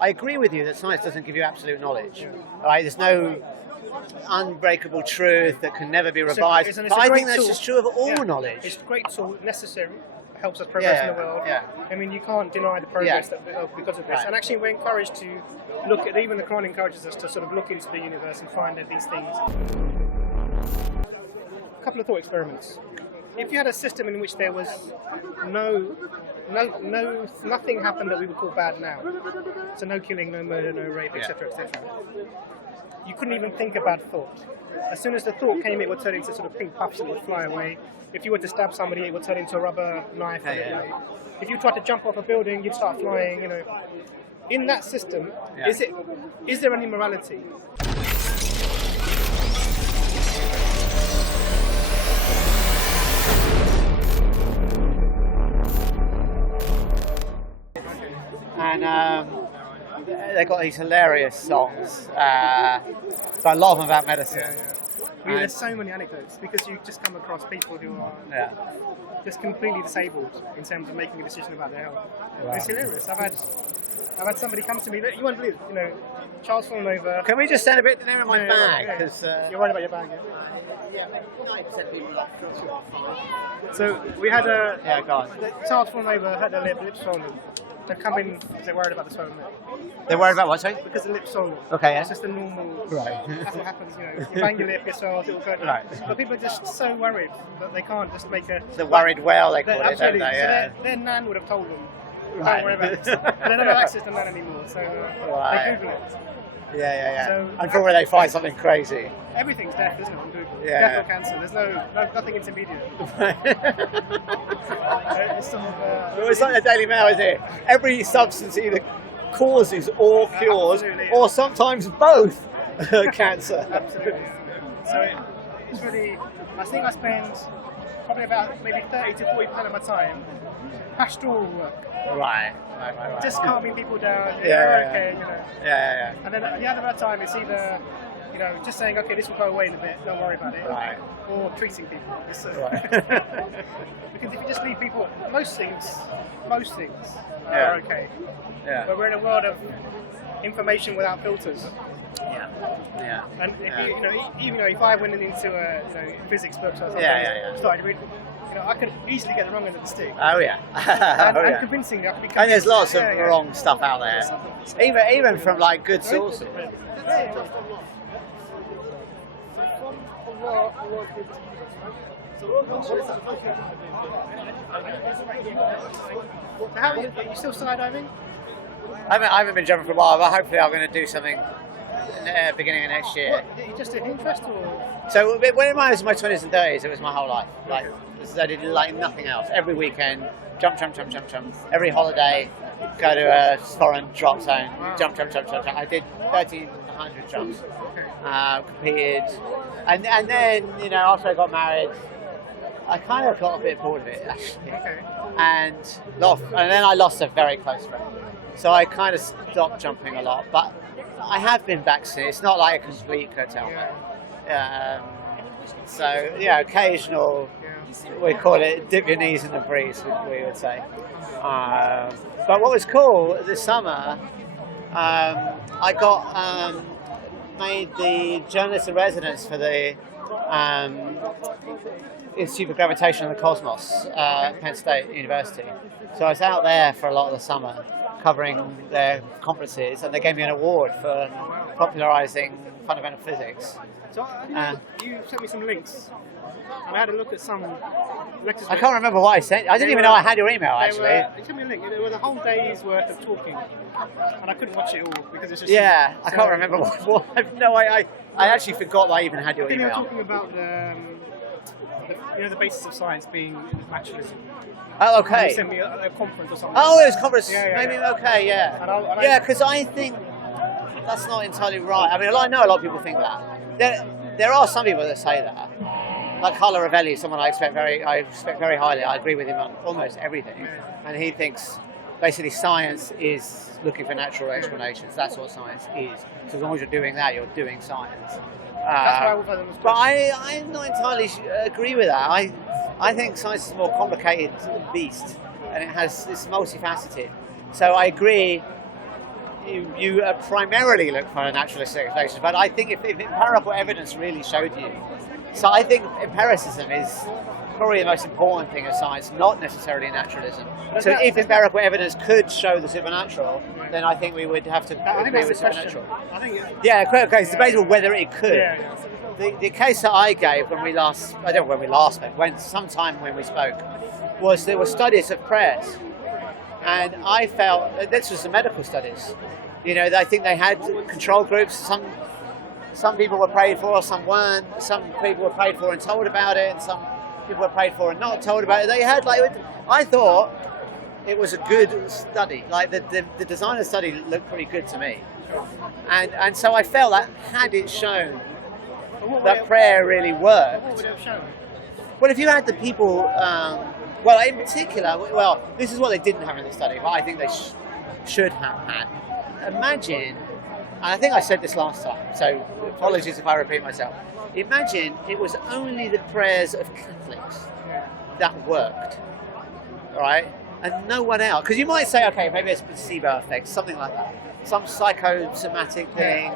I agree with you that science doesn't give you absolute knowledge. Right? There's no unbreakable truth that can never be revised. But I think that's just true of all knowledge. It's a great tool, necessary, helps us progress in the world. I mean, you can't deny the progress that because of this. Right. And actually, we're encouraged to look at, even the Quran encourages us to sort of look into the universe and find out these things. A couple of thought experiments. If you had a system in which there was nothing happened that we would call bad now, so no killing, no murder, no rape, etc., etc., you couldn't even think about thought. As soon as the thought came, it would turn into sort of pink puffs and it would fly away. If you were to stab somebody, it would turn into a rubber knife. If you tried to jump off a building, you'd start flying. You know, in that system, is there any morality? And they've got these hilarious songs, but a lot of them about medicine. I mean, there's so many anecdotes because you just come across people who are just completely disabled in terms of making a decision about their health. Wow. It's hilarious. I've had somebody come to me. You won't believe, you know, Charles fallen over. Can we just send a bit down in my bag? Because you're worried about your bag, yeah, 90% people are. So we had a Charles fallen over, had their lip swollen. They come in because they're worried about the swollen lip. They're worried about what, sorry? Because the lip's swollen. Okay, It's just a normal... Right. That's what happens, you know. You bang your lip, it swells, it will go down. Right. But people are just so worried that they can't just make a... The worried well, they call it, don't they? So their nan would have told them, don't worry about it. They don't have access to nan anymore, so they Google it. Yeah. So, and probably they find something crazy. Everything's death, isn't it, on Google? Yeah. Death or cancer. There's nothing intermediate. It's like the Daily Mail, isn't it? Every substance either causes or cures, or sometimes both, cancer. Absolutely. So it's really, I think I spend probably about maybe 30 to 40% of my time pastoral work. Right. Just calming people down. Okay, you know. Yeah. And then the other time it's either, you know, just saying, okay, this will go away in a bit, don't worry about it. Right. Or treating people. Right. Because if you just leave people, most things are okay. Yeah. But we're in a world of information without filters. Yeah. And if if I went into a physics books or something, started reading, I could easily get the wrong end of the stick. Oh yeah. And convincingly, I could be. And there's lots of wrong stuff out there, even from like good sources. Are you still skydiving? I haven't been jumping for a while, but hopefully I'm going to do something beginning of next year. What, just an interest or? So when I was in my 20s and 30s, it was my whole life. Like I did like nothing else. Every weekend, jump. Every holiday, go to a foreign drop zone, jump. I did 1,300 jumps. Competed, and then after I got married, I kind of got a bit bored of it actually, and then I lost a very close friend, so I kind of stopped jumping a lot. But I have been back since. It's not like a complete curtailment. So occasional. We call it dip your knees in the breeze, we would say. But what was cool this summer, I got made the journalist in residence for the Institute for Gravitation and the Cosmos at Penn State University. So I was out there for a lot of the summer covering their conferences, and they gave me an award for popularising fundamental physics. So you sent me some links. And I had a look at some lectures. I can't remember what I sent. I didn't even know I had your email, actually. You sent me a link. There was a whole day's worth of talking. And I couldn't watch it all because it's just... Yeah, I can't remember what. I actually forgot that I even had your email. You were talking about the basis of science being naturalism. Oh, okay. You sent me a conference or something. Oh, it was a conference. Maybe, okay, yeah. Because I think that's not entirely right. I mean, I know a lot of people think that. There are some people that say that. Like Carlo Rovelli, someone I respect very highly. I agree with him on almost everything, and he thinks basically science is looking for natural explanations. That's what science is. So as long as you're doing that, you're doing science. But I'm not entirely agree with that. I think science is a more complicated beast, and it's multifaceted. So I agree you primarily look for a naturalistic explanation, but I think if empirical evidence really showed you, so I think empiricism is probably the most important thing of science, not necessarily naturalism. So if empirical evidence could show the supernatural, then I think we would have to agree with supernatural. It's debatable whether it could. The case that I gave when we last spoke, sometime when we spoke, was there were studies of prayers. And I felt, this was the medical studies, I think they had control groups, some people were prayed for, some weren't, some people were prayed for and told about it, and some people were prayed for and not told about it. They had, I thought it was a good study, the design of the study looked pretty good to me. And so I felt that had it shown that prayer really worked. What would it have shown? Well, if you had the people, in particular, this is what they didn't have in the study, but I think they should have had. Imagine, and I think I said this last time, so apologies if I repeat myself. Imagine it was only the prayers of Catholics that worked, right? And no one else. Because you might say, okay, maybe it's a placebo effect, something like that. Some psychosomatic thing.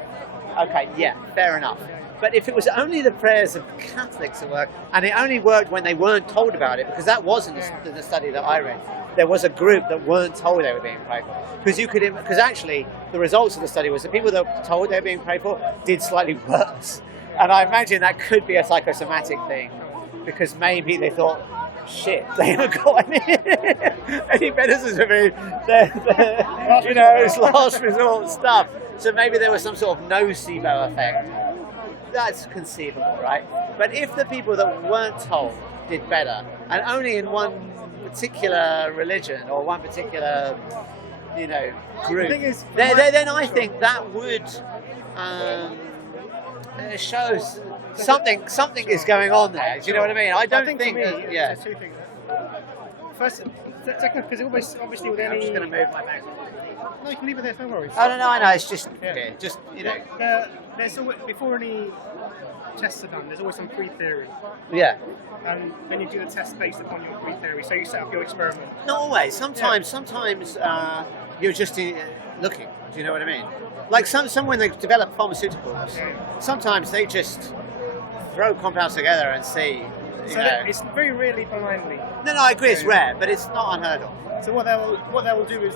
Okay, yeah, fair enough. But if it was only the prayers of Catholics that worked, and it only worked when they weren't told about it, because that wasn't the study that I read. There was a group that weren't told they were being prayed for. Because actually, the results of the study was the people that were told they were being prayed for did slightly worse. And I imagine that could be a psychosomatic thing, because maybe they thought, shit, they haven't got any medicines for me. It's last resort stuff. So maybe there was some sort of nocebo effect. That's conceivable, right? But if the people that weren't told did better, and only in one particular religion or one particular, group, then I think that would shows something is going on there. Do you know what I mean? I don't think there's two things. First, because obviously with any... I'm just going to move my mouse. No, you can leave it there, no worries. I don't know, I know, it's just, There's always, before any tests are done, there's always some pre-theory. Yeah. And then you do the test based upon your pre-theory, so you set up your experiment. Not always. Sometimes you're just looking, do you know what I mean? Like some when they develop pharmaceuticals, sometimes they just throw compounds together and see, It's very rarely blindly. No, I agree, it's rare, but it's not unheard of. So what they will do is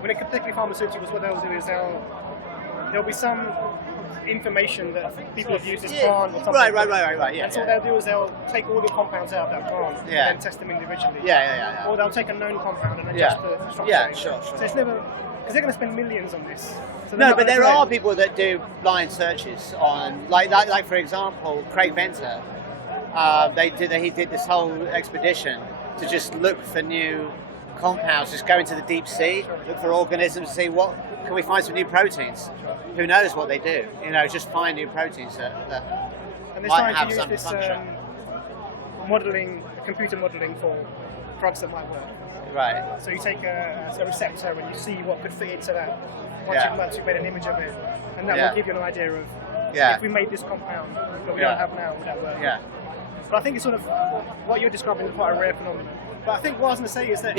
when it particularly pharmaceuticals, what they'll do is there'll be some information that people have used as plant or something. Right, yeah. And so what they'll do is they'll take all the compounds out of that plant and then test them individually. Yeah. Or they'll take a known compound and adjust the structure. Yeah, sure. So it's never, because they're going to spend millions on this. So no, but there are people that do blind searches on, like for example, Craig Venter. He did this whole expedition to just look for new compounds, just go into the deep sea, look for organisms, see what can we find some new proteins. Who knows what they do? Just find new proteins that and might have to use some this, function. computer modelling for drugs that might work. Right. So you take a receptor and you see what could fit into that. Once you've made an image of it, and that will give you an idea of if we made this compound that we don't have now, would that work? Yeah. But I think it's sort of what you're describing is quite a rare phenomenon. But I think what I was going to say is that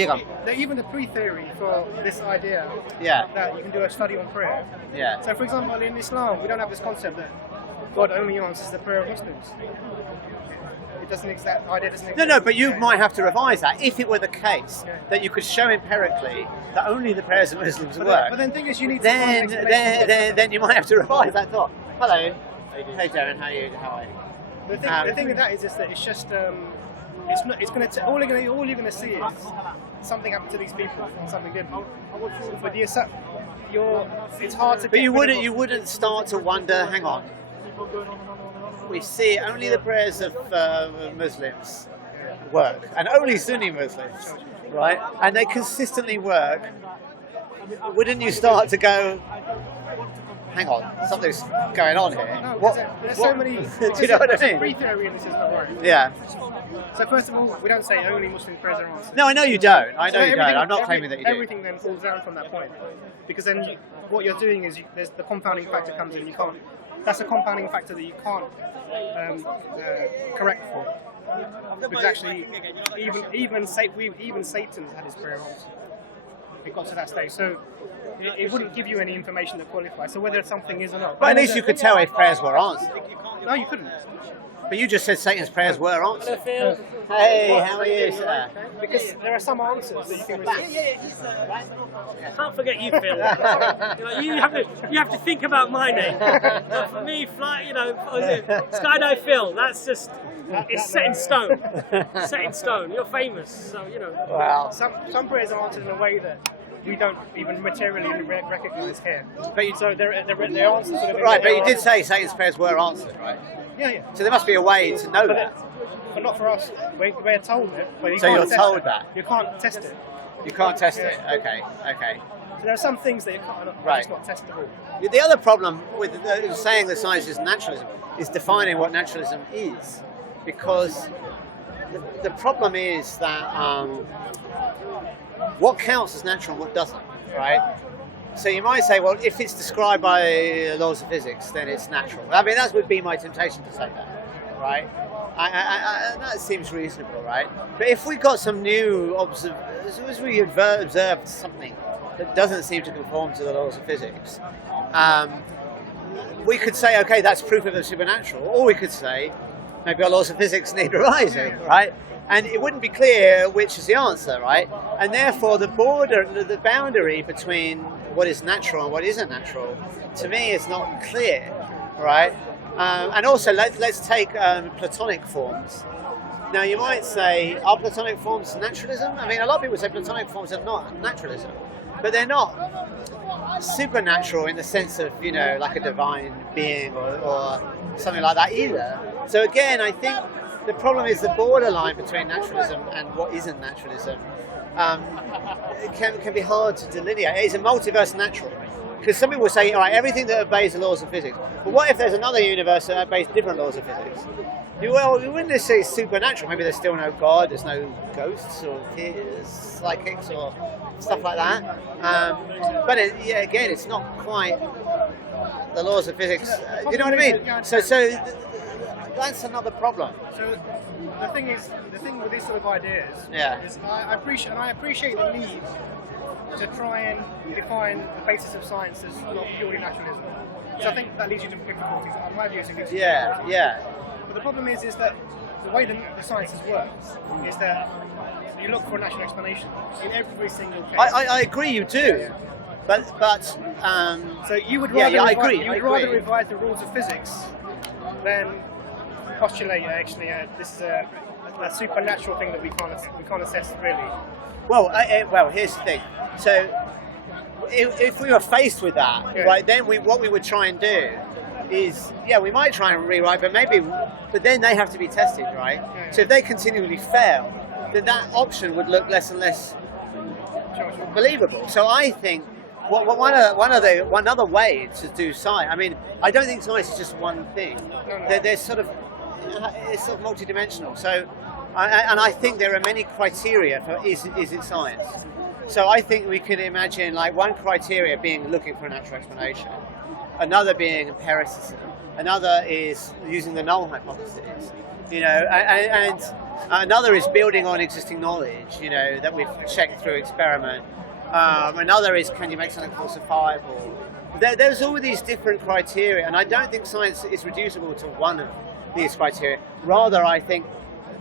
even the pre-theory for this idea that you can do a study on prayer. Yeah. So, for example, in Islam, we don't have this concept that God only answers the prayer of Muslims. That idea doesn't exist. No, but you might have to revise that if it were the case that you could show empirically that only the prayers of Muslims work. But then the thing is, you need then you might have to revise that thought. Hello. Hey Darren, how are you? The thing with that is that it's just it's going to all you're going to see is something happened to these people and something didn't. But it's hard to. But you wouldn't start to wonder. Hang on. We see only the prayers of Muslims work, and only Sunni Muslims, right? And they consistently work. Wouldn't you start to go, hang on, something's going on here? No, there's so many. Do you know what I mean? Pre-theory in this is not right. Yeah. So first of all, we don't say only Muslim prayers are answered. No, I know you don't. I'm not claiming that you do. Everything then falls down from that point, because then what you're doing is there's the compounding factor comes in. That's a compounding factor that you can't correct for. Because actually, even Satan's had his prayer answered. it got to that stage. So it wouldn't give you any information that qualifies. So whether something is or not. But at least you could tell if prayers were answered. No, you couldn't. But you just said Satan's prayers were answered. Hey, how are you, sir? Because there are some answers that you can receive. Can't forget you, Phil. You have to think about my name. But for me, Skydive Phil. That's just it's set in stone. Set in stone. You're famous, so Wow. Some prayers are answered in a way that we don't even materially recognise here. But you, So they're answered sort of right, but you did say Satan's prayers were answered, right? Yeah. So there must be a way to know that. But not for us. We're told it. But So can't you're test told it. that? You can't test it. You can't test it. Okay. So there are some things that you can't, Right. it's not testable. The other problem with saying that science is naturalism is defining what naturalism is, because the problem is that what counts as natural and what doesn't, right? So you might say, well, if it's described by laws of physics, then it's natural. I mean, that would be my temptation to say that, right? That seems reasonable, right? But if we got some new as we observed something that doesn't seem to conform to the laws of physics, we could say, okay, that's proof of the supernatural. Or we could say, maybe our laws of physics need revising, right? And it wouldn't be clear which is the answer, right? And therefore, the boundary between what is natural and what isn't natural, to me, is not clear, right? And also, let's take Platonic forms. Now, you might say, are Platonic forms naturalism? I mean, a lot of people say Platonic forms are not naturalism, but they're not supernatural in the sense of, like a divine being or something like that either. So again, I think the problem is the borderline between naturalism and what isn't naturalism can be hard to delineate. It's a multiverse natural. Because some people say, all right, everything that obeys the laws of physics. But what if there's another universe that obeys different laws of physics? Well, we wouldn't say it's supernatural. Maybe there's still no God, there's no ghosts or psychics or stuff like that. But again, it's not quite the laws of physics. You know what I mean? So that's another problem. So the thing with these sort of ideas is I appreciate the need to try and define the basis of science as not purely naturalism. So I think that leads you to difficulties. In my view, it leads you to difficulties. But the problem is that the way the sciences works is that you look for a natural explanation in every single case. I agree, you do. But so you would rather I agree. rather revise the rules of physics than postulate actually this is a supernatural thing that we can't assess really. Well, here's the thing. So, if we were faced with that, right, then what we would try and do is, we might try and rewrite, but then they have to be tested, right? So if they continually fail, then that option would look less and less believable. So I think one other way to do science. I mean, I don't think science is just one thing. No. It's sort of multidimensional. So. And I think there are many criteria for is it science. So I think we can imagine like one criteria being looking for a natural explanation, another being empiricism, another is using the null hypothesis, and another is building on existing knowledge, that we've checked through experiment. Another is can you make something falsifiable? There's all these different criteria, and I don't think science is reducible to one of these criteria. Rather, I think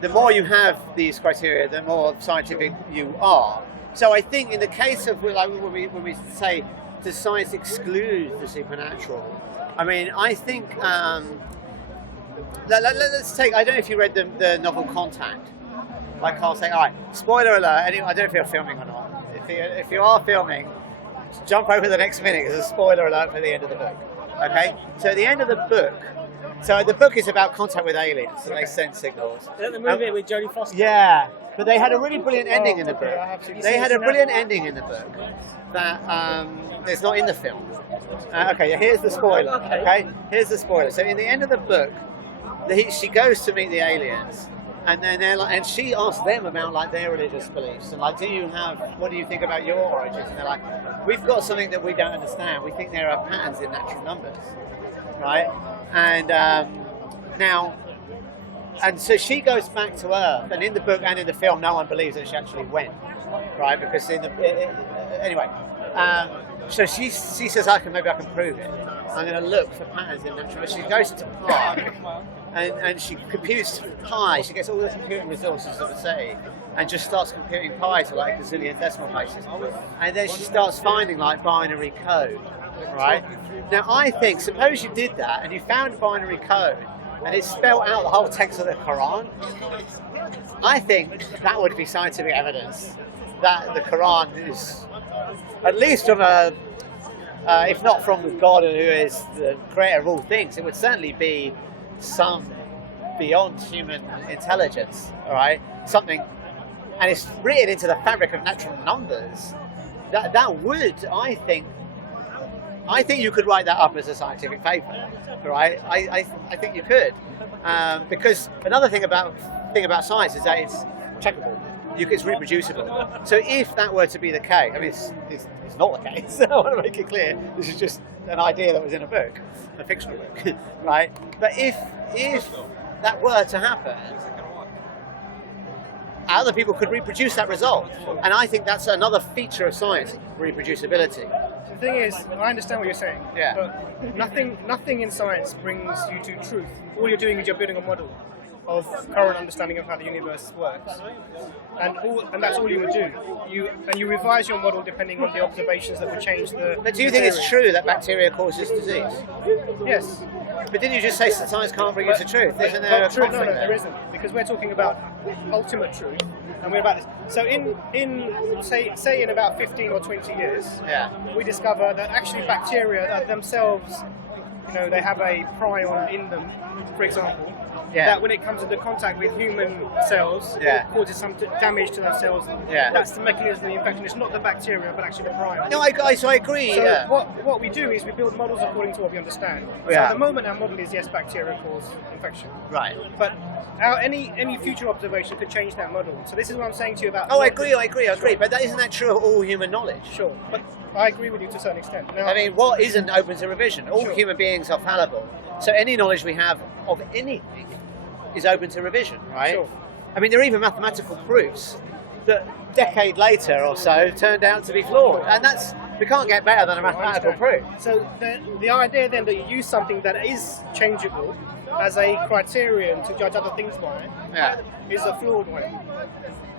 the more you have these criteria, the more scientific you are. So I think in the case of when we say, does science exclude the supernatural? I mean, I think, let's take, I don't know if you read the novel Contact by Carl Sagan. All right, spoiler alert, I don't know if you're filming or not. If you are filming, jump over the next minute, there's a spoiler alert for the end of the book. Okay? So at the end of the book, so the book is about contact with aliens, and they send signals. Is that the movie with Jodie Foster? Yeah, but they had a really brilliant ending in the book. They had a brilliant ending in the book that is not in the film. Okay, here's the spoiler. Okay, here's the spoiler. So in the end of the book, she goes to meet the aliens, and then and she asks them about their religious beliefs and what do you think about your origins? And they're like, we've got something that we don't understand. We think there are patterns in natural numbers, right? And now, And so she goes back to Earth, and in the book and in the film, no one believes that she actually went, right? Because in the anyway, so she says, maybe I can prove it. I'm going to look for patterns in natural. She goes to pi, and she computes pi. She gets all the computing resources of the city, and just starts computing pi to like a zillion decimal places. And then she starts finding like binary code, right? Now I think, suppose you did that and you found binary code, and it spelled out the whole text of the Quran. I think that would be scientific evidence that the Quran is, at least from a, if not from God who is the creator of all things, it would certainly be some beyond human intelligence, all right? Something, and it's written into the fabric of natural numbers. That would, I think you could write that up as a scientific paper, right? I think you could, because another thing about science is that it's checkable. It's reproducible. So if that were to be the case, I mean, it's not the case. I want to make it clear. This is just an idea that was in a book, a fictional book, right? But if that were to happen, other people could reproduce that result, and I think that's another feature of science: reproducibility. The thing is, I understand what you're saying. Yeah. But nothing in science brings you to truth. All you're doing is you're building a model of current understanding of how the universe works, and that's all you would do. You revise your model depending on the observations that would change the. But do you think it's true that bacteria causes disease? Yes. But didn't you just say that science can't bring you to truth? Isn't there a conflict No, there? there isn't, because we're talking about ultimate truth, and we're about this. So in say in about 15 or 20 years, we discover that actually bacteria themselves, they have a prion in them, for example. That when it comes into contact with human cells, it causes some damage to those cells. That's the mechanism of the infection. It's not the bacteria, but actually the prion. No, I agree. So what we do is we build models according to what we understand. So at the moment our model is, yes, bacteria cause infection. Right. But any future observation could change that model. So this is what I'm saying to you about... I agree. But isn't that true of all human knowledge? Sure. But I agree with you to a certain extent. Now, I mean, what isn't open to revision? All human beings are fallible. So any knowledge we have of anything is open to revision, right? Sure. I mean, there are even mathematical proofs that a decade later or so turned out to be flawed. And we can't get better than a mathematical proof. So the idea then that you use something that is changeable as a criterion to judge other things by is a flawed one.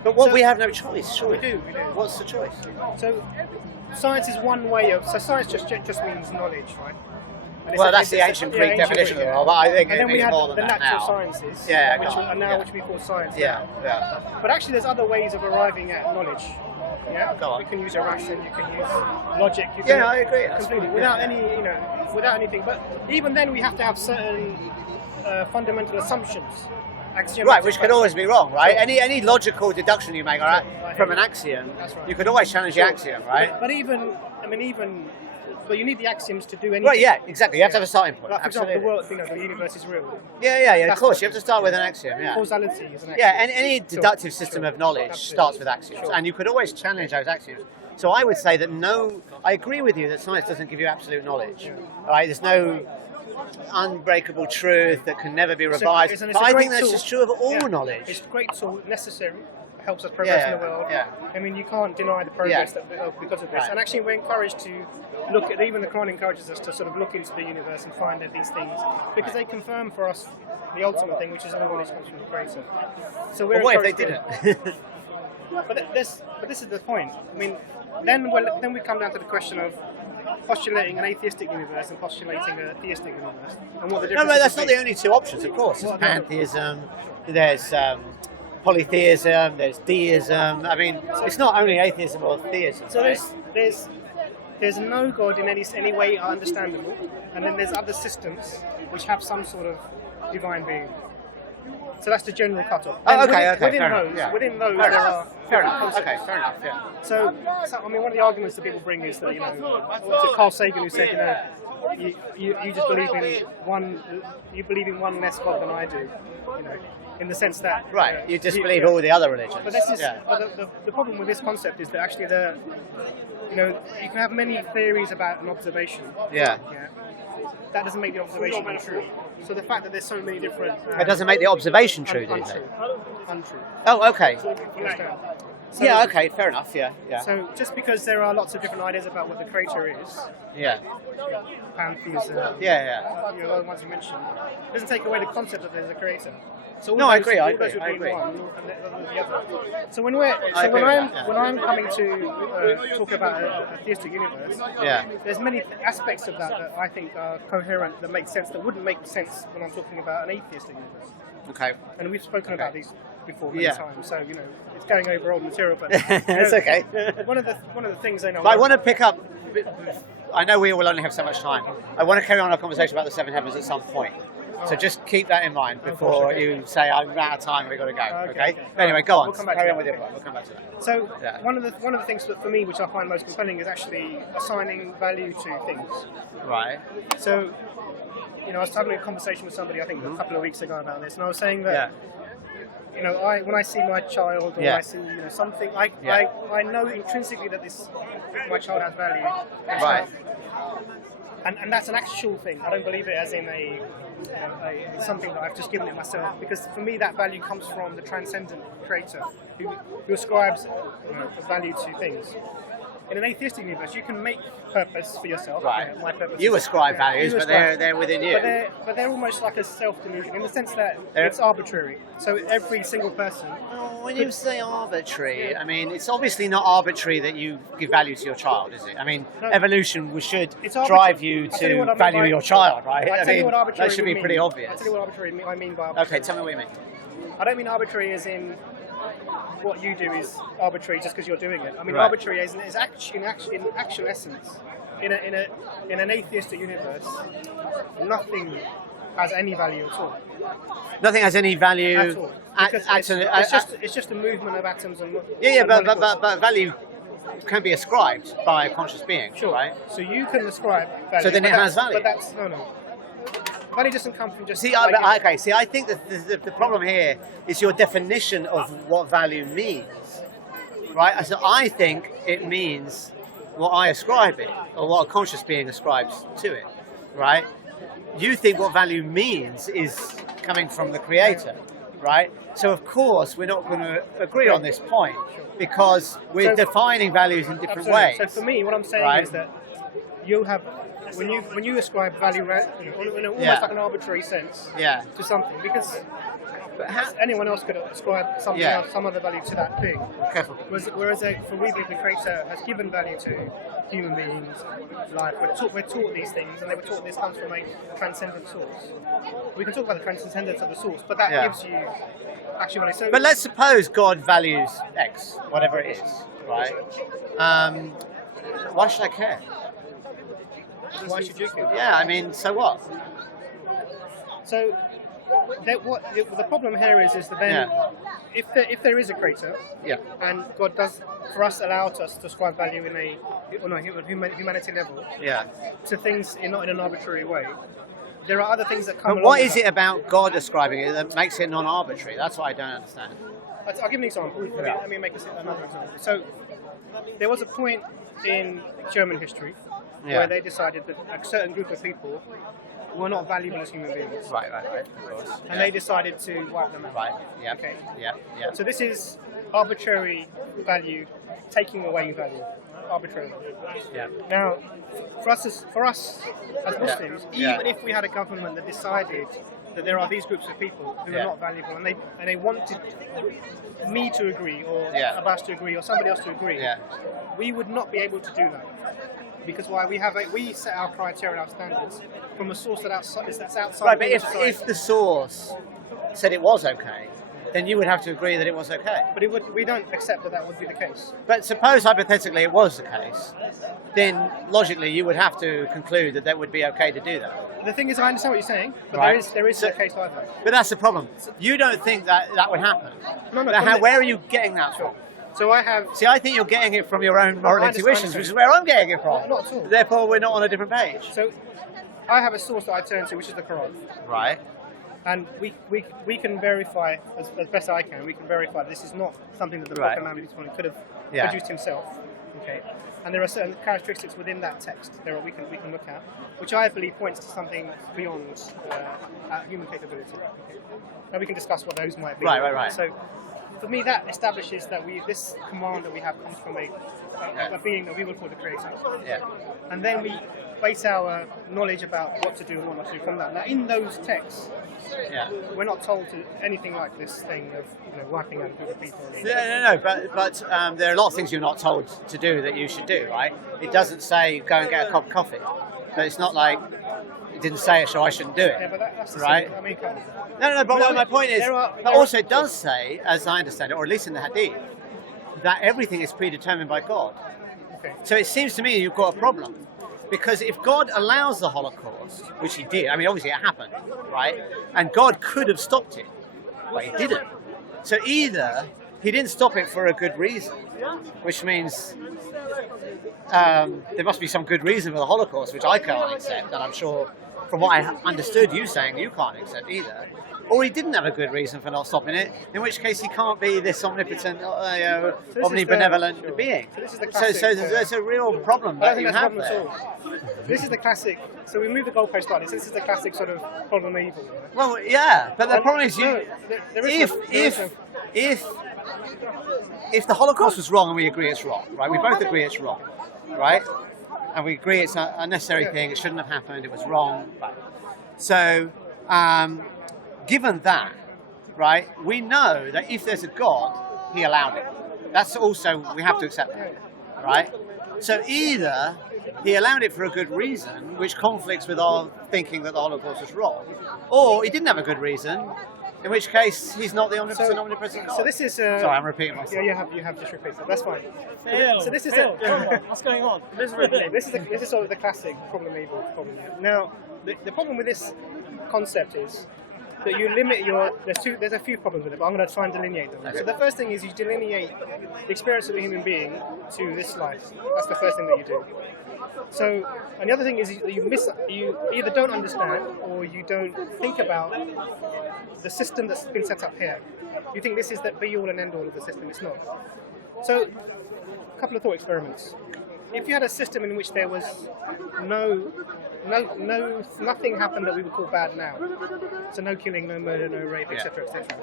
But we have no choice, surely. We do. What's the choice? So science is one way of... So science just means knowledge, right? Well, that's the ancient Greek definition of it, but I think it means more than that now. And then we have the natural sciences, which we call science. But actually, there's other ways of arriving at knowledge. Yeah, go on. You can use irration, you can use logic. You can I agree. Completely, without anything. But even then, we have to have certain fundamental assumptions. Right, which could always be wrong, right? Any logical deduction you make from an axiom, you could always challenge the axiom, right? But you need the axioms to do anything. Right, yeah, exactly. You have to have a starting point. Like, for example, the world, the universe is real. Yeah, of course. You have to start with an axiom, Causality is an axiom. Yeah, and any deductive system of knowledge starts with axioms, and you could always challenge those axioms. So I would say that I agree with you that science doesn't give you absolute knowledge. Right? There's no unbreakable truth that can never be revised. But I think that's just true of all knowledge. It's a great tool, necessary. Helps us progress in the world. I mean, you can't deny the progress because of this. And actually, we're encouraged to look at, even the Quran encourages us to sort of look into the universe and find out these things, because they confirm for us the ultimate thing, which is all knowledge comes from the Creator. So we're what if they didn't? But this is the point. I mean, then we come down to the question of postulating an atheistic universe and postulating a theistic universe, and what the difference. No, that's not the only two options. Of course, there's pantheism. There's polytheism, there's deism. I mean, it's not only atheism or theism. So there's no God in any way understandable, and then there's other systems which have some sort of divine being. So that's the general cutoff. Within those, there are fair enough. Okay, fair enough. Yeah. So I mean, one of the arguments that people bring is that Carl Sagan, who said you just believe in one. You believe in one less God than I do. In the sense that you disbelieve all the other religions. But this is the problem with this concept is that actually you can have many theories about an observation. that doesn't make the observation untrue. So the fact that there's so many different... It doesn't make the observation true, do you untrue. think? Untrue. Oh, okay. You understand? So, Yeah, okay, fair enough, yeah. So just because there are lots of different ideas about what the creator is, Yeah. pantheism, Yeah. you know, the ones you mentioned, it doesn't take away the concept that there's a creator. So all No, I those- agree, all I those agree, would I be agree. one, and the other. So when agree with that, yeah. when I'm coming to talk about a theistic universe, Yeah. there's many aspects of that I think are coherent, that make sense, that wouldn't make sense when I'm talking about an atheistic universe. Okay. And we've spoken about these before many Yeah. times, so you know it's going over old material. But It's okay. One of the things I know. But I want to pick up. I know we will only have so much time. I want to carry on our conversation about the seven heavens at some point. So just keep that in mind before okay. you say I'm out of time. We've got to go. Okay, Okay. okay. Anyway, go on. We'll come back Carry to on with that. your point. We'll come back to that. So Yeah. one of the things that for me, which I find most compelling, is actually assigning value to things. Right. So, you know, I was having a conversation with somebody I think a couple of weeks ago about this, and I was saying that. You know, when I see my child, or Yeah. I see something, I know intrinsically that my child has value. Right. And that's an actual thing. I don't believe it as in something that I've just given it myself, because for me that value comes from the transcendent creator who ascribes a value to things. In an atheistic universe, you can make purpose for yourself. Right. You know, my purpose. You is- ascribe yeah, values, you but ascribe- they're within you. But they're almost like a self-delusion in the sense that They're- it's arbitrary. So every single person. Well, when you say arbitrary, I mean, it's obviously not arbitrary that you give value to your child, is it? I mean, No. evolution should It's drive arbitrary. you I'll tell you to what I mean value by- your child, right? I'll I tell you mean, what arbitrary that should be would pretty mean. obvious. I'll tell you what arbitrary I mean by arbitrary. Okay, tell me what you mean. I don't mean arbitrary as in what you do is arbitrary just because you're doing it. I mean Right. arbitrary as in actual essence. In an atheistic universe, nothing has any value at all. Nothing has any value At all. Because it's just a movement of atoms and yeah, and but molecules. value can be ascribed by a conscious being, Sure. right? So you can ascribe value. So then but it has that's- value. But that's no. Value doesn't come from just. See, I think that the problem here is your definition of what value means, right? So I think it means what I ascribe it, or what a conscious being ascribes to it, right? You think what value means is coming from the creator, right? So of course we're not going to agree on this point because we're defining values in different ways. So for me, what I'm saying right? is that you have when you ascribe value in almost like an arbitrary sense Yeah. to something, because But how, anyone else could ascribe something Yeah. else, some other value to that thing. careful. Whereas for we believe the creator has given value to human beings, life. We're taught these things, and they were taught this comes from a transcendent source. We can talk about the transcendence of the source, but that Yeah. gives you actually. So But let's suppose God values X, whatever it is, right? Why should I care? why should you care? Yeah, I mean, so what? So, the problem here is that then, if there is a creator, Yeah. and God does for us allow us to ascribe value on a humanity level Yeah. to things not in an arbitrary way, there are other things that come. But what is it about God describing it that makes it non-arbitrary? That's what I don't understand. I'll give you an example. Let me make another example. So, there was a point in German history where they decided that a certain group of people were not valuable as human beings. Right, of course. And they decided to wipe them out. Right, yeah. Okay. Yeah. So this is arbitrary value taking away value. Arbitrary. Yeah. Now, for us as Muslims, Yeah. even if we had a government that decided that there are these groups of people who are not valuable, and they wanted me to agree, or Abbas to agree, or somebody else to agree, we would not be able to do that. Because why? We set our criteria, our standards from a source that's outside. Right, but of society. if the source said it was okay, then you would have to agree that it was okay. But we don't accept that would be the case. But suppose hypothetically it was the case, then logically you would have to conclude that would be okay to do that. The thing is, I understand what you're saying, but Right. there is no case either. But that's the problem. You don't think that would happen. No, Now, where are you getting that from? So I have. See, I think you're getting it from your own moral I understand. intuitions, which is where I'm getting it from. Not at all. Therefore, we're not on a different page. So I have a source that I turn to, which is the Quran, Right. and we can verify as best I can. We can verify this is not something that the Right. Prophet Muhammad could have Yeah. produced himself. Okay, and there are certain characteristics within that text there we can look at, which I believe points to something beyond human capability. Okay? Now we can discuss what those might be. Right. So, for me, that establishes that this command that we have comes from a being that we would call the Creator. Yeah. And then we base our knowledge about what to do and what not to do from that. Now, in those texts, we're not told to anything like this thing of wiping out a group of people. No. But there are a lot of things you're not told to do that you should do, right? It doesn't say go and get a cup of coffee, but it's not like it didn't say it, so I shouldn't do it. Yeah, but that's the right? same. I mean, come on. No. But my point is, but also it does say, as I understand it, or at least in the Hadith, that everything is predetermined by God. Okay. So it seems to me you've got a problem. Because if God allows the Holocaust, which he did, I mean, obviously it happened, right? And God could have stopped it, but he didn't. So either he didn't stop it for a good reason, which means there must be some good reason for the Holocaust, which I can't accept, and I'm sure from what I understood you saying, you can't accept either. Or he didn't have a good reason for not stopping it, in which case he can't be this omnipotent, omnibenevolent being. So there's a real problem that you have there. This is the classic. So we move the goalpost like this. This is the classic sort of problem of evil. Right? Well, yeah, but the problem is, if the Holocaust was wrong and we agree it's wrong, right? We both agree it's wrong, right? And we agree it's a unnecessary thing. It shouldn't have happened. It was wrong. Right. So, given that, right, we know that if there's a God, he allowed it. That's also, we have to accept that, right? So either he allowed it for a good reason, which conflicts with our thinking that the Holocaust was wrong, or he didn't have a good reason, in which case he's not the omnipresent God. So this is... Sorry, I'm repeating myself. Yeah, you have just repeated. That's fine. So this is what's going on? This is sort of the classic problem evil problem. Now, the problem with this concept is that you limit there's a few problems with it, but I'm going to try and delineate them. Okay. So the first thing is you delineate the experience of a human being to this life. That's the first thing that you do. So, and the other thing is that you either don't understand or you don't think about the system that's been set up here. You think this is the be-all and end-all of the system. It's not. So, a couple of thought experiments. If you had a system in which there was nothing happened that we would call bad now, so no killing, no murder, no rape, etc., etc.,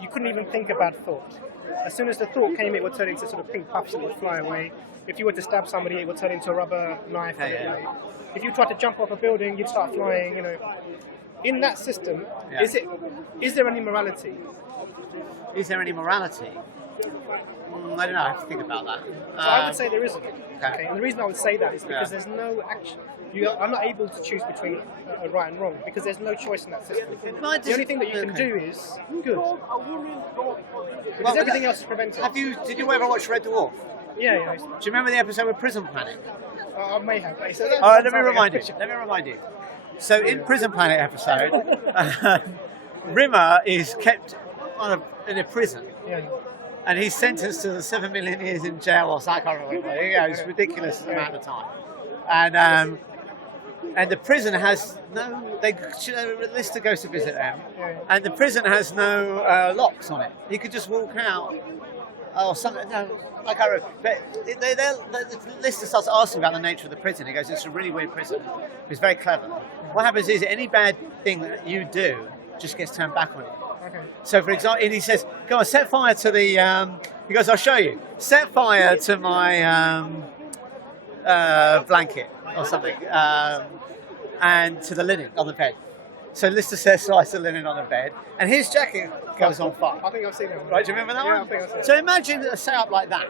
you couldn't even think about thought. As soon as the thought came, it would turn into sort of pink puffs and it would fly away. If you were to stab somebody, it would turn into a rubber knife. If you tried to jump off a building, you'd start flying. In that system, is there any morality? Is there any morality? I don't know. I have to think about that. So I would say there isn't. Okay. And the reason I would say that is because there's no action. I'm not able to choose between right and wrong because there's no choice in that system. The only thing that you can do is good. Because everything else is prevented. Did you ever watch Red Dwarf? Yeah. Do you remember the episode with Prison Planet? I may have. Let me remind you. So in Prison Planet episode, Rimmer is kept in a prison. Yeah. And he's sentenced to 7 million years in jail or something. I can't remember. It's a ridiculous amount of time. And the prison has Lister goes to visit them, and the prison has no locks on it. You could just walk out. Oh, something. No, I can't remember. But Lister starts asking about the nature of the prison. He goes, "It's a really weird prison. It's very clever. What happens is any bad thing that you do just gets turned back on you." Okay. So, for example, and he says, "Go on, set fire to the." He goes, "I'll show you. Set fire to my blanket or something, and to the linen on the bed." So Lister says, "Slice the linen on the bed," and his jacket goes on fire. I think I've seen that one. Right? Do you remember that one? I think I've seen So imagine a setup like that.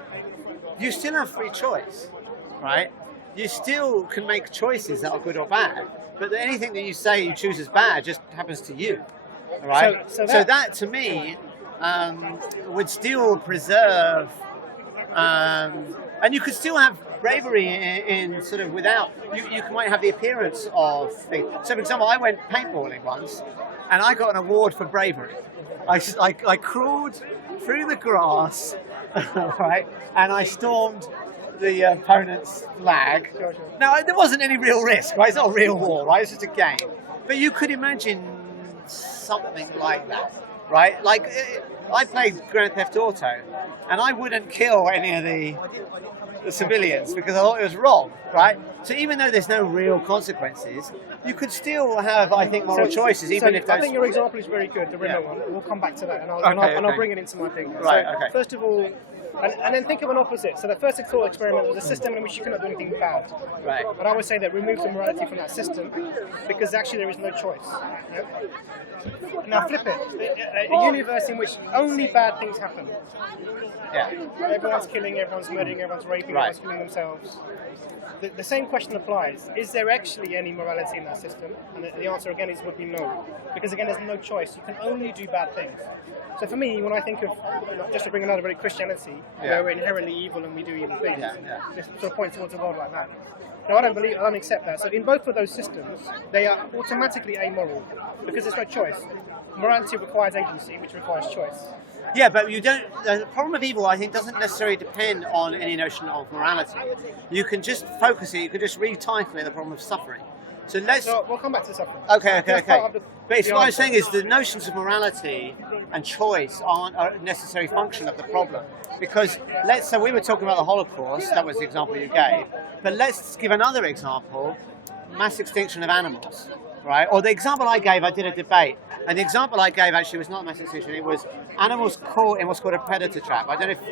You still have free choice, right? You still can make choices that are good or bad, but anything that you say you choose as bad just happens to you. All right. So that to me would still preserve, and you could still have bravery in sort of without. You might have the appearance of things. So, for example, I went paintballing once, and I got an award for bravery. I crawled through the grass, right, and I stormed the opponent's flag. Now, there wasn't any real risk, right? It's not a real war, right? It's just a game. But you could imagine something like that, right? Like I played Grand Theft Auto, and I wouldn't kill any of the civilians because I thought it was wrong, right? So even though there's no real consequences, you could still have, I think, moral choices, even if those... I think your example is very good, the Rimmer one. We'll come back to that, and I'll bring it into my thing. Right, so, okay. First of all, and then think of an opposite. So the first thought experiment was a system in which you cannot do anything bad. Right. And I would say that remove the morality from that system, because actually there is no choice. Yeah? Now flip it. A universe in which only bad things happen. Yeah. Everyone's killing, everyone's murdering, everyone's raping, everyone's killing themselves. The same question applies. Is there actually any morality in that system? And the answer again would be no. Because again, there's no choice. You can only do bad things. So for me, when I think of, just to bring another very Christianity, where we're inherently evil and we do evil things, this sort of points towards a world like that. Now I don't accept that. So in both of those systems, they are automatically amoral because there's no choice. Morality requires agency, which requires choice. Yeah, but you don't. The problem of evil, I think, doesn't necessarily depend on any notion of morality. You can just focus it. You can just retitle it the problem of suffering. So we'll come back to suffering. Okay. But what I'm saying is the notions of morality and choice aren't a necessary function of the problem. Because let's say we were talking about the Holocaust. That was the example you gave. But let's give another example: mass extinction of animals. Right? Or the example I gave, I did a debate, and the example I gave actually was not mass extinction. It was animals caught in what's called a predator trap. I don't know if.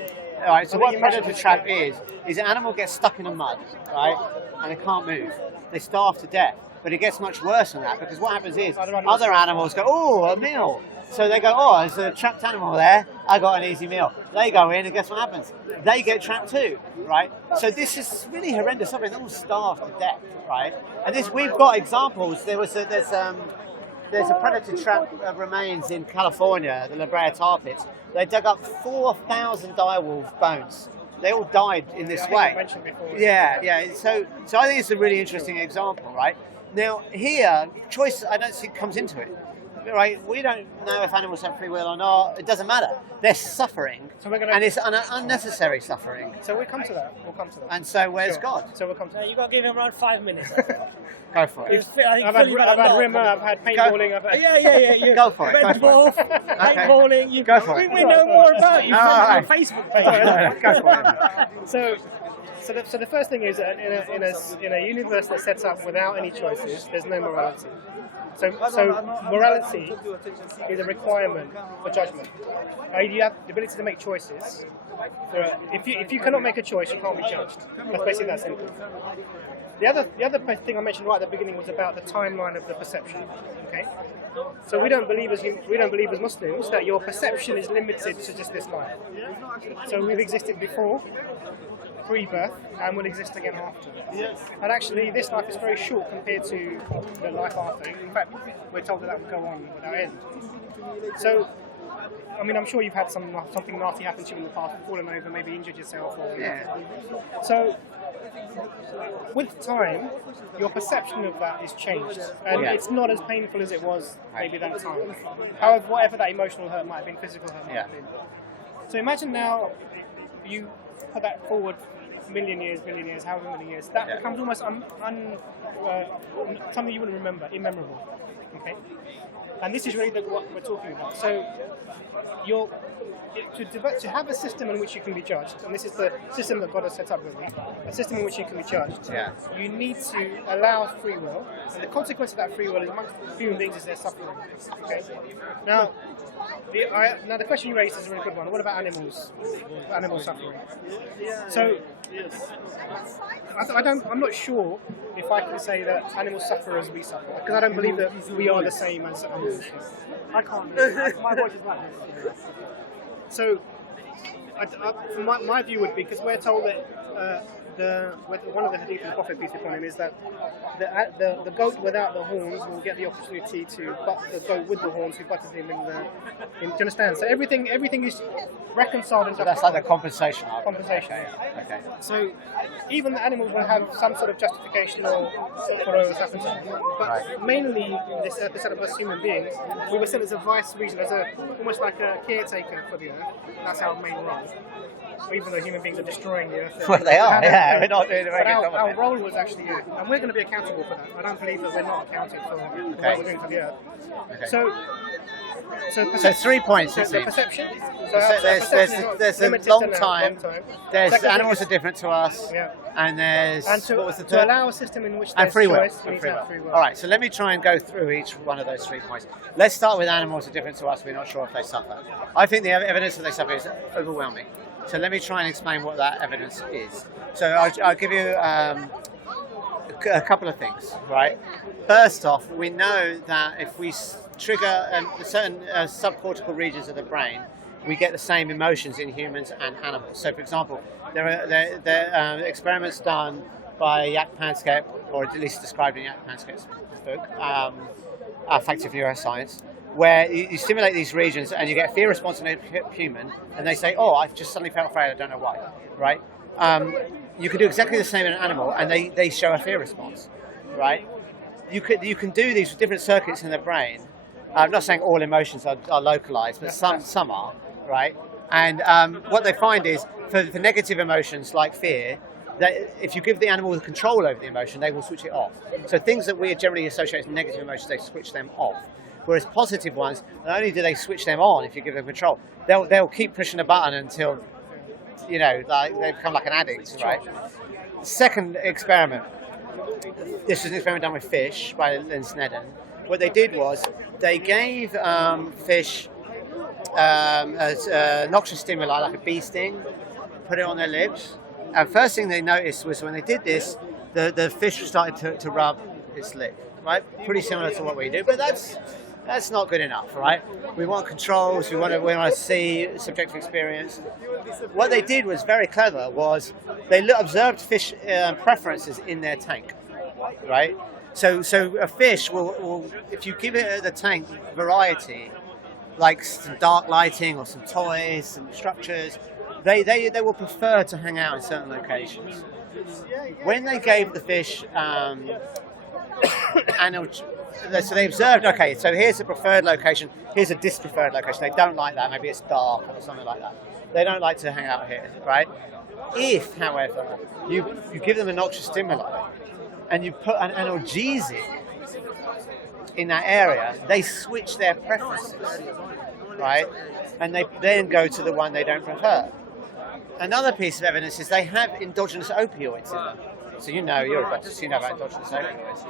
All right. So what a predator trap is an animal gets stuck in the mud, right, and they can't move. They starve to death. But it gets much worse than that because what happens is other animals go, oh, a meal. So they go, oh, there's a trapped animal there. I got an easy meal. They go in, and guess what happens? They get trapped too, right? So this is really horrendous suffering. They all starve to death, right? And we've got examples. There's a predator trap remains in California, the La Brea tar pits. They dug up 4,000 direwolf bones. They all died in this way. Yeah. So I think it's a really interesting example, right? Now here, choice I don't think comes into it. Right, we don't know if animals have free will or not. It doesn't matter. They're suffering, and it's unnecessary suffering. So we'll come to that. And so where's God? So we'll come to that. You've got to give him around 5 minutes. Go for it. I've had rimmer, I've had paintballing. Yeah. Go for it. Red ball, paintballing. Go for it. We know more about you from your Facebook page. Go for it. So the first thing is in a universe that's set up without any choices, there's no morality. So morality is a requirement for judgment. You have the ability to make choices. If you cannot make a choice, you can't be judged. That's basically that simple. The other thing I mentioned right at the beginning was about the timeline of the perception. Okay, so we don't believe as Muslims that your perception is limited to just this life. So we've existed before, pre-birth, and will exist again after. And actually, this life is very short compared to the life after. In fact, we're told that will go on without end. So, I mean, I'm sure you've had something nasty happen to you in the past, fallen over, maybe injured yourself. So, with time, your perception of that is changed, and it's not as painful as it was maybe that time. However, whatever that emotional hurt might have been, physical hurt might have been. So imagine now you put that forward million years, however many years, that becomes almost something you wouldn't remember, immemorable. Okay, and this is really what we're talking about. So, to have a system in which you can be judged, and this is the system that God has set up with me, a system in which you can be judged, you need to allow free will, and the consequence of that free will is amongst human beings is their suffering. Okay, now the question you raised is a really good one. What about animals? Animal suffering. So, I'm not sure if I can say that animals suffer as we suffer, because I don't believe that we are the same as animals. I can't. My voice is like this. So, my view would be, because we're told that one of the hadith of the Prophet, peace be upon him, is that the goat without the horns will get the opportunity to butt the goat with the horns who butted him in the. Do you understand? So everything is reconciled. So that's like the compensation. Compensation. Okay. So even the animals will have some sort of justification for what's happened to them. But mainly this set of us human beings, we were sent as a vice regent, almost like a caretaker for the earth. That's our main role. Even though human beings are destroying the earth. Well, they are, we're not doing it. Our role was actually, and we're going to be accountable for that. I don't believe that we're not accounted for what we're doing for the earth. Okay. So, So 3 points, it So the seems. perception. There's a long time. There's animals are different to us. Yeah. And there's And what was the to third? allow a system in which And there's free will. choice, you And need free to will. have free will. All right, so let me try and go through each one of those 3 points. Let's start with animals are different to us. We're not sure if they suffer. I think the evidence that they suffer is overwhelming. So let me try and explain what that evidence is. So I'll give you a couple of things, right? First off, we know that if we trigger certain subcortical regions of the brain, we get the same emotions in humans and animals. So, for example, there are experiments done by Jaak Panksepp, or at least described in Jaak Panksepp's book, Affective Neuroscience, where you stimulate these regions and you get a fear response in a human, and they say, "Oh, I've just suddenly felt afraid. I don't know why." Right? You can do exactly the same in an animal, and they show a fear response. Right? You can do these with different circuits in the brain. I'm not saying all emotions are localized, but some are. Right? And what they find is for negative emotions like fear, that if you give the animal the control over the emotion, they will switch it off. So things that we generally associate with negative emotions, they switch them off. Whereas positive ones, not only do they switch them on if you give them control, they'll keep pushing the button until, you know, they become like an addict, right? Second experiment. This was an experiment done with fish by Lynn Snedden. What they did was they gave fish a noxious stimuli like a bee sting, put it on their lips, and first thing they noticed was when they did this, the fish started to rub its lip, right? Pretty similar to what we do, but that's not good enough, right? We want controls, we want to see subjective experience. What they did was very clever, was they observed fish preferences in their tank, right? So a fish will, if you give it the tank variety, like some dark lighting or some toys, some structures, they will prefer to hang out in certain locations. When they gave the fish so they observed, okay, so here's a preferred location, here's a dispreferred location. They don't like that, maybe it's dark or something like that. They don't like to hang out here, right? If, however, you give them a noxious stimuli and you put an analgesic in that area, they switch their preferences, right? And they then go to the one they don't prefer. Another piece of evidence is they have endogenous opioids in them. So you know, you're a doctor, you know about endogenous opioids.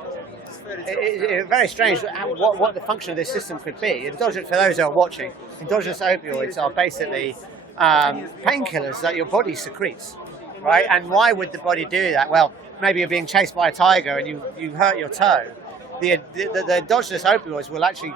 It's very strange what the function of this system could be. For those who are watching, endogenous opioids are basically painkillers that your body secretes, right? And why would the body do that? Well, maybe you're being chased by a tiger and you hurt your toe. The endogenous opioids will actually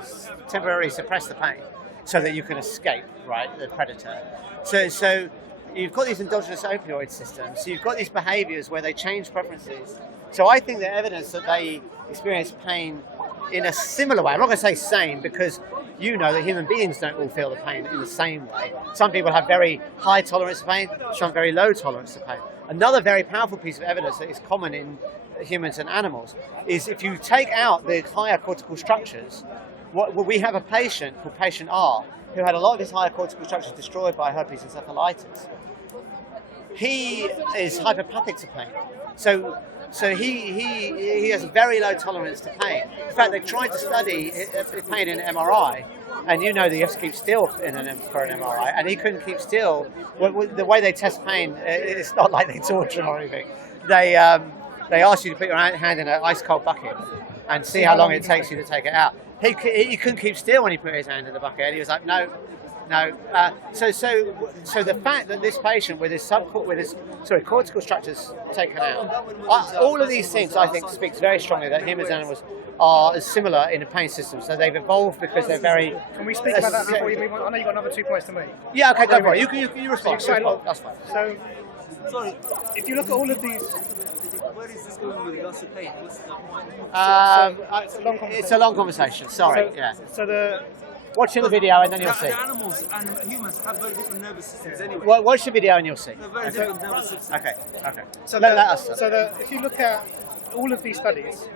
temporarily suppress the pain so that you can escape, right, the predator. So you've got these endogenous opioid systems, so you've got these behaviors where they change preferences. So I think the evidence that they experience pain in a similar way, I'm not going to say same, because you know that human beings don't all feel the pain in the same way. Some people have very high tolerance to pain, some very low tolerance to pain. Another very powerful piece of evidence that is common in humans and animals is if you take out the higher cortical structures, we have a patient called patient R who had a lot of his higher cortical structures destroyed by herpes encephalitis. He is hyperpathic to pain. So he has a very low tolerance to pain. In fact, they tried to study pain in an MRI, and you know that you have to keep still for an MRI, and he couldn't keep still. The way they test pain, it's not like they torture him or anything. They ask you to put your hand in an ice cold bucket and see how long it takes you to take it out. He couldn't keep still when he put his hand in the bucket, and he was like, no. So the fact that this patient with his cortical structures taken out, all of these things I think speaks very strongly that humans and animals are similar in the pain system. So they've evolved because they're very. Can we speak about that before you move on? I know you've got another 2 points to make. Yeah, okay, go for it. You respond. That's fine. So, sorry, if you look at all of these. Where is this going with regards to pain? What's the point? It's a long conversation. Sorry. So watching the video and then you'll see. The animals and humans have very different nervous systems anyway. Well, watch the video and you'll see. They're very different nervous systems. Okay. So let us. if you look at all of these studies,